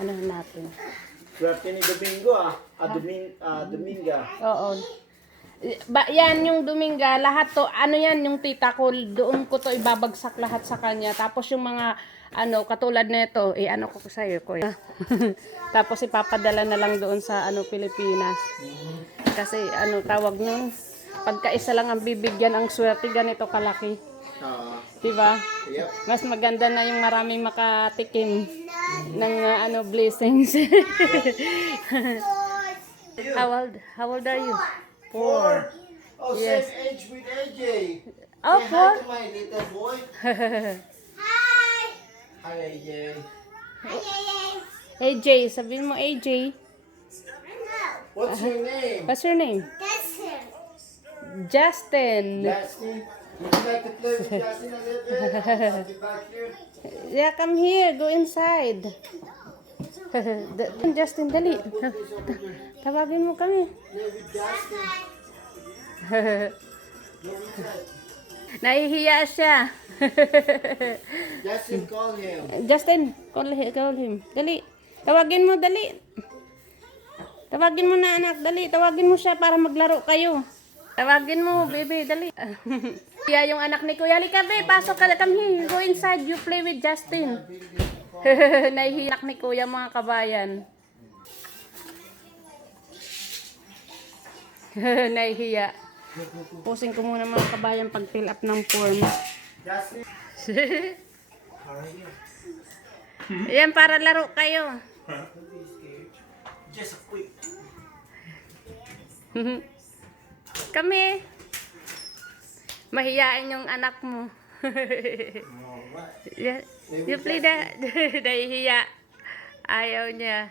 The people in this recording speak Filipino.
Ano natin? Swerte ni Domingo Dominga. Oo. Yan yung Dominga, lahat to, ano yan yung tita ko, doon ko to ibabagsak lahat sa kanya. Tapos yung mga, katulad nito, ano ko sa iyo, kuya. Tapos ipapadala na lang doon sa, Pilipinas. Kasi, tawag nun, pagkaisa lang ang bibigyan ang swerte, ganito kalaki. Diba? Yep. Mas maganda na yung maraming makatikim ng, blessings. How old are you? 4. Oh, Yes. same age with AJ. Oh, Say hi 4? to my little boy. Hi, AJ. AJ, sabihin mo AJ. What's your name? What's your name? Justin. Justin. Would you like to play with Justin a little bit? I'll be back here. Yeah, come here. Go inside. Justin, dali. Tawagin mo kami. Play with Justin. Nahihiya siya. Justin, call him. Justin, call him. Dali. Tawagin mo, dali. Tawagin mo na, anak. Dali. Tawagin mo siya para maglaro kayo. Tawagin mo, baby. Dali. Kaya yung anak ni Kuya. Halika, babe. Pasok ka. Come here. Go inside. You play with Justin. Nahihiya ni Kuya, mga kabayan. Nahihiya. Pusing ko muna, mga kabayan, pag fill up ng form. Justin. How are you? Yan, para laro kayo. Just a quick. Kami. Mahiyain yung anak mo. Alright. Yeah. You play that. Nahihiya. Ayaw niya.